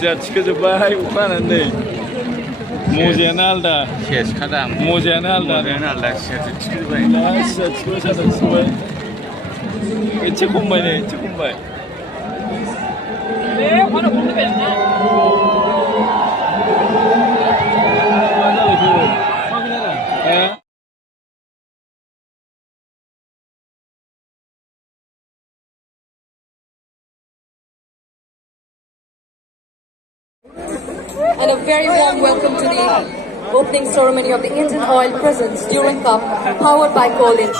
सिया थिखोजोब्बाय अखा हानानै मजायानो आलदा सेसखादां मजायानो आलदा सियासो थिखोजोब्बाय सिया थिखोबाय साथा थिखोबाय एसे खमबाय नै एसे खमबाय And a very warm welcome to the opening ceremony of the Indian Oil Presents Durand Cup, powered by Colin.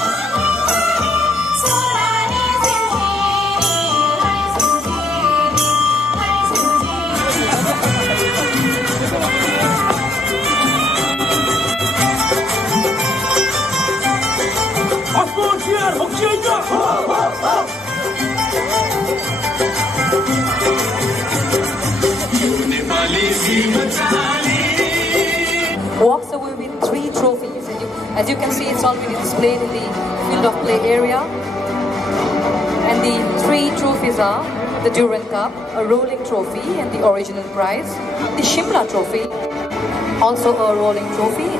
Walks away with 3 trophies, and as you can see, it's already displayed in the field of play area. And the 3 trophies are the Durand Cup, a rolling trophy, and the original prize, the Shimla trophy, also a rolling trophy.